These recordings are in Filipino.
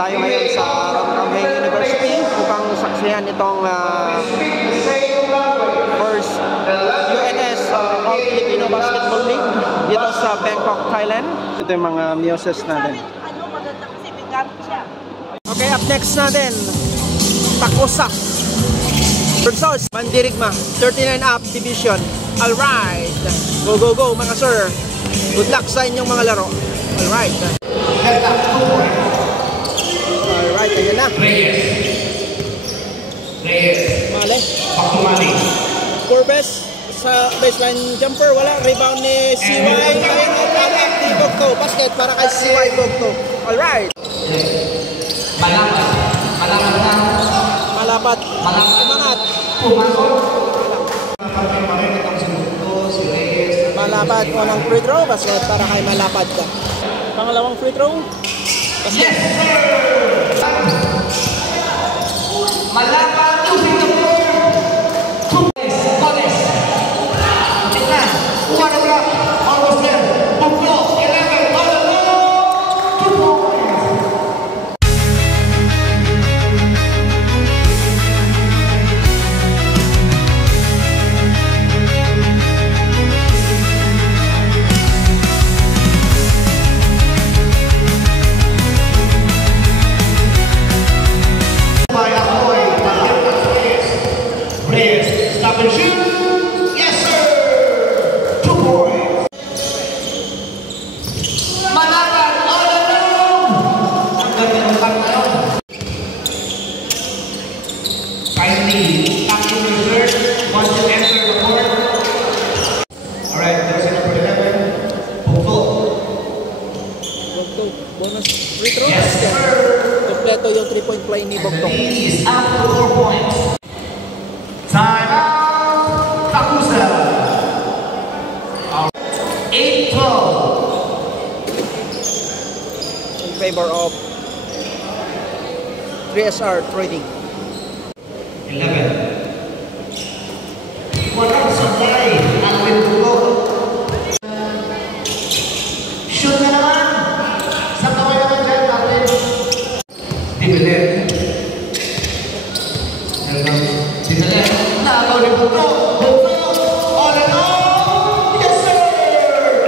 tayo ngayon sa Ramkhamhaeng University upang saksihan itong first UNS All-Filipino Basketball League dito sa Bangkok, Thailand. Ito yung mga muses natin. Okay, up next natin, Takosak versus Mandirigma, 39 up division. Alright, go go go mga sir. Good luck sa inyong mga laro. Alright. Alright, ayan na. Mali. For best sa baseline jumper, wala. Rebound ni CY. Ayan ang palak ni Bogto. Basket para kay CY Bogto. Alright. Malapat. Malapat ko ng free throw. Basket para kay Malapat ka. Pangalawang free throw. Basket. Yes, sir! Malapat using the board. Gones. Tignan. One o'clock. Almost there. Buklo. 11. All alone. 2 points. Stop and shoot. Yes, sir. 2 points. Malapan all alone. Ang ganda ng tayo. Kindly tuck in your shirt once you enter the court. Alright, there's a number 11. Bogto. Bonus free throw. Yes, sir. Kompleto yung 3-point play ni Bogto. The lead is up to 4 points. Time out, Takusa. 8-12. In favor of 3SR Trading. 11. Walang supply ang Wintulo. Shoot na naman. Sa kaway naman dyan natin. Dibilir. Dibilir. Nalo ni Bogto. All in all. Yes, sir.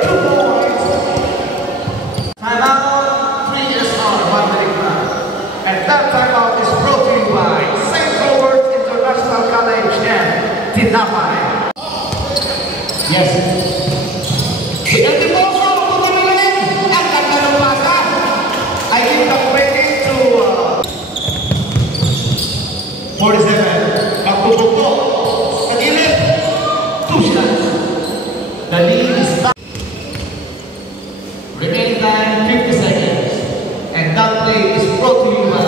2 points. Timeout. 3SR Mandirigma. And that timeout is brought to you by St. Robert's International College and Tinapay. Yes. Si El Tiposo, bumalik. Ang ganda ng pasa. I give the credit to 47. Bogto. The lead is back. Remaining time 50 seconds. And that play is brought to you by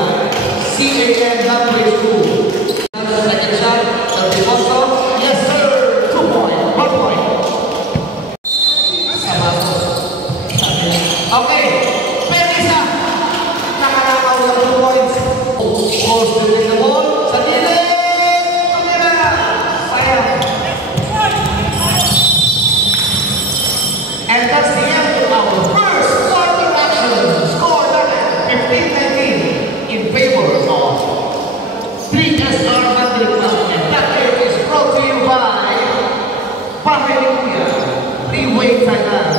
CAN Gunplay School. Second shot, El Tiposo. Yes, sir. 2 points. 1 point. Okay. Perisa. Nakalakaw ng 2 points. Force to win the ball. Sa gilid. Tumira. Sayang. And that's the end of our first quarter action. Score 15-19 in favor of 3SR Mandirigma. And that game is brought to you by Bahay ni Kuya, Freeway Thailand.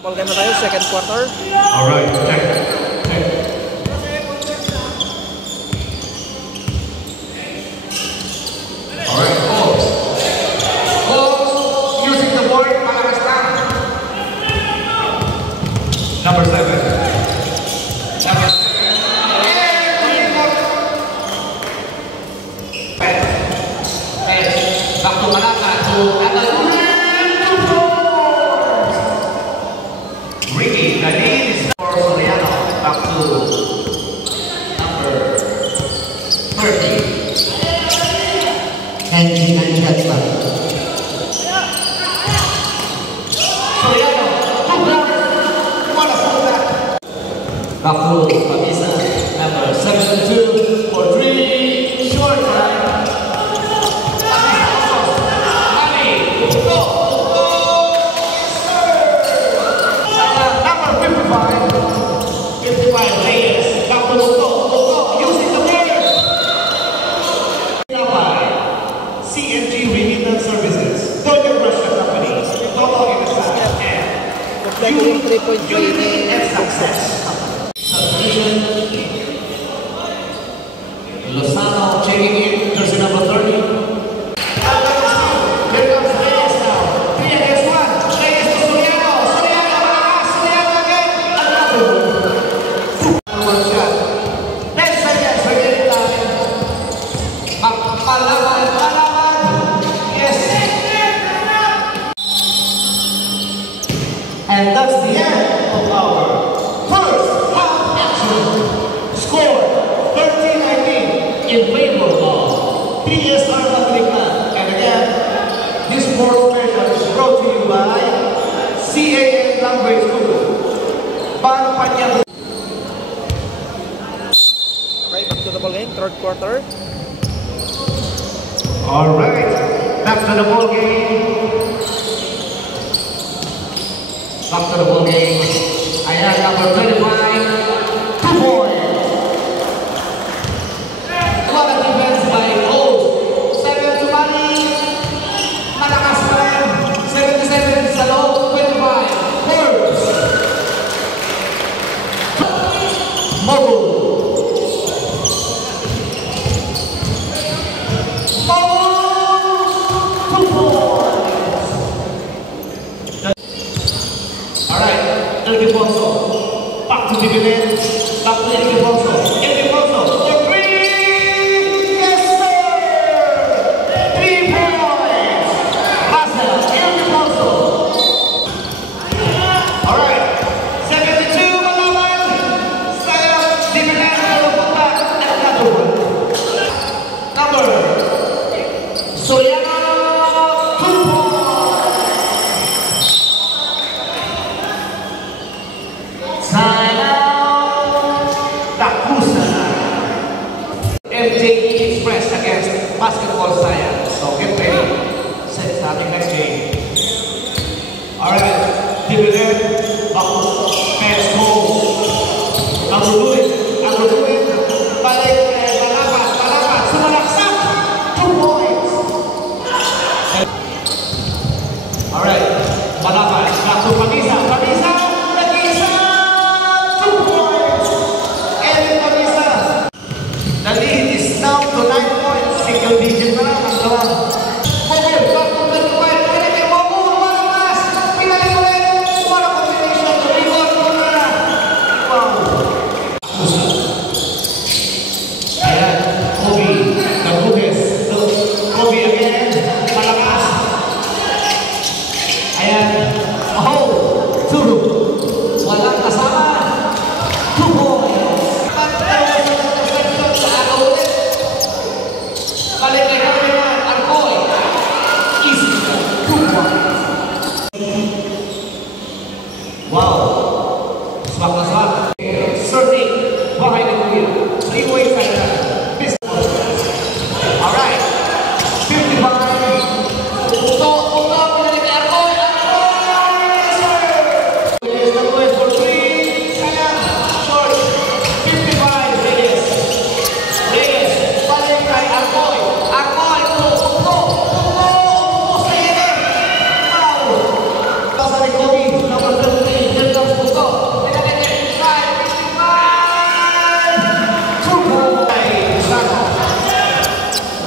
Ball game na tayo, second quarter. Alright, Alright, folks. Using the board, malakas na. Number 7. Back to Malaka to Ricky, the lead is for Soriano. Back to number 30. And Soriano, 2 blocks. What a fullback. Back to Pamisa, number 72 for 3. Short time. Number 55 Reyes. Back to maganda yung 3-point play ni unity and Bugso. success. Substitution. Lozano checking in, jersey number 30. Here comes Reyes now. 3 against 1. Reyes to Soriano. Soriano, malakas. Soriano again. Another one shot. 10 seconds remaining time. Palaban. Yes. And that's the end of our first half action. Score 13-19 in favor of PSR Madrigal. And again, this sports measure is brought to you by CAN Language School. Banpanya. Okay, back to the ball game, third quarter. Alright, back to the ball game. Back to the ball game. Ayan, number 25, 2 points. What a defense by Coach. 7 to Mali. Malakas pa rin. 77 sa loob, 25. Forbes. Mogul. Ildefonso, back to the defense, back to Ildefonso, for 3, yes sir, 3 points, Russell, Ildefonso. Alright, 72, Malaman, Sayang, defense, Malapunta, and another one. Number, Soriano. MJE Express against Basketball Science. So get ready. Set starting next game. Alright, dividend, hands home. Ako dulit, balik, malapat, sumalaksak, 2 points. Alright, malapat, back to Pamisa, nag-isa, 2 points. Ellen Pamisa. The lead is now to 9 points. Single digit na lang ang gawa. Mogul, back to 25. Pinag kay Mogul, malakas. Pinalik ulit. What a combination. Rebound ko na. Wow. Ayan, Kobe. Naguhes. Kobe again. Malakas. Ayan. Oh, 2. Walang kasama. 2 points. Balik kay Kapitan, Arcoy. Easy. 2 points. Wow. Swak na swak. Serving. Bahay na kuya. 3-way side na. Alright. 55. Puto. Pinalik kay Arcoy. Reyes na kuya for 3. Sayang. Short. 55. Reyes. Balik kay Arcoy.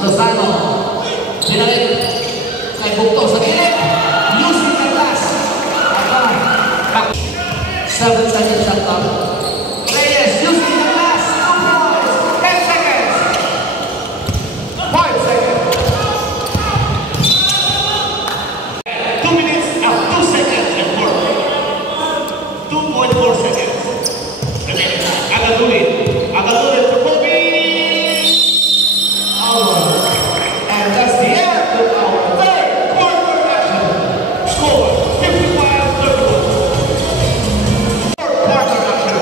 Lozano, dinalik kay Bugto sa gilid, using the glass. 7 seconds at top. Reyes using the glass, 2 points, 10 seconds, 5 seconds. 2 minutes and 2 seconds and 2.4 seconds. Agadulit for Kobe. And that's the end of our third quarter action. Score 55-31. Fourth quarter action.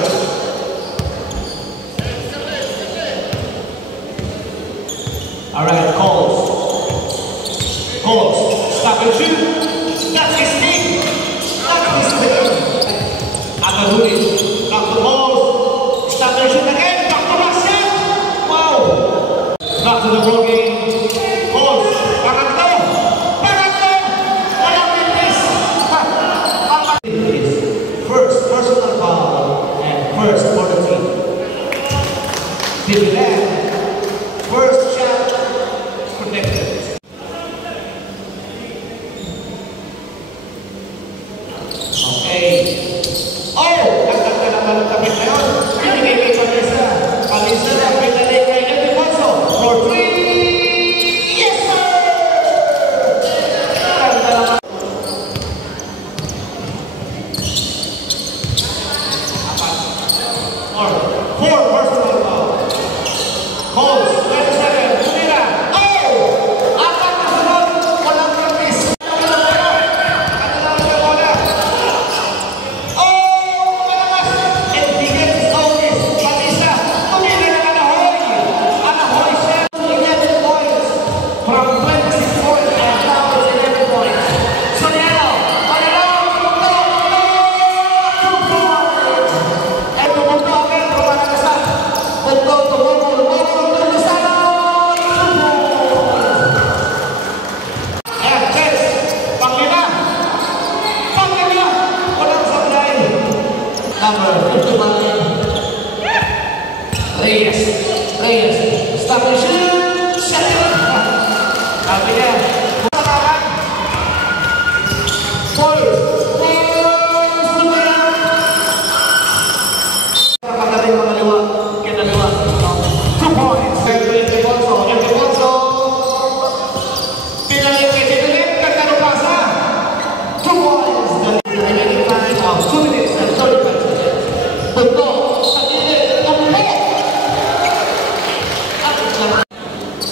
Alright, calls. Stop and shoot. That's his team. That's his team. Agadulit. Back to balls. Stop and shoot again. Back to Marcel. Wow. Back to the ball game. Walang release. number 59, Reyes. Stop the shoot. Shut it up. Sabi niya, kumakakan. Paul. Kapagaling mga liwa. Kinaliwa. 2 points. Epifonso. Pinalik kay Sidilit. Kakarupasa. 2 points. The remaining time of 2 minutes and 35 seconds. Punto. Sa gilid. Umpok.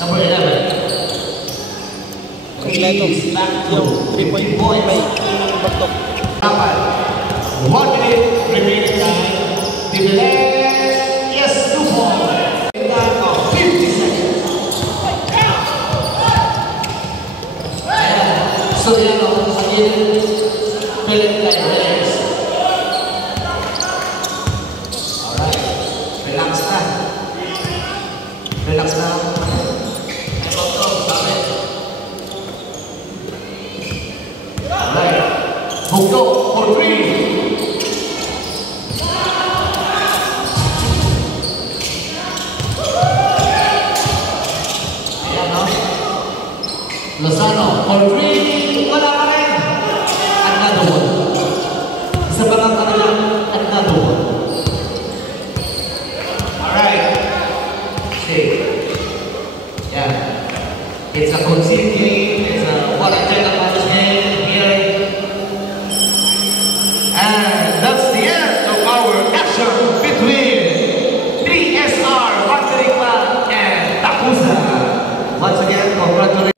Number 11. He's back to 3 points. Bagtok. 1 minute remaining time. Yes, 2 points. In time of 50 seconds. Soriano sa gilid. Pilit kay Reyes. Alright. Relax na. Relax na. Alright. Bugdo for 3. Lozano for 3. Wala pa rin. Another one. Isa pa lang kanila. Another one. Alright. See. Yeah. It's a concede game. It's a one-and-done game here. And that's the end of our action between 3SR Banderikma and Takusa. Once again, congratulations.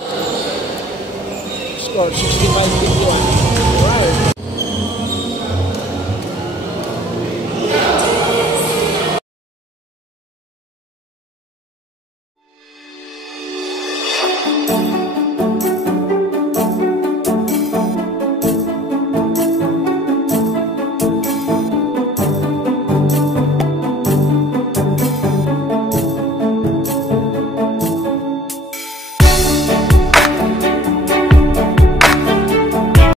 Score 65-51.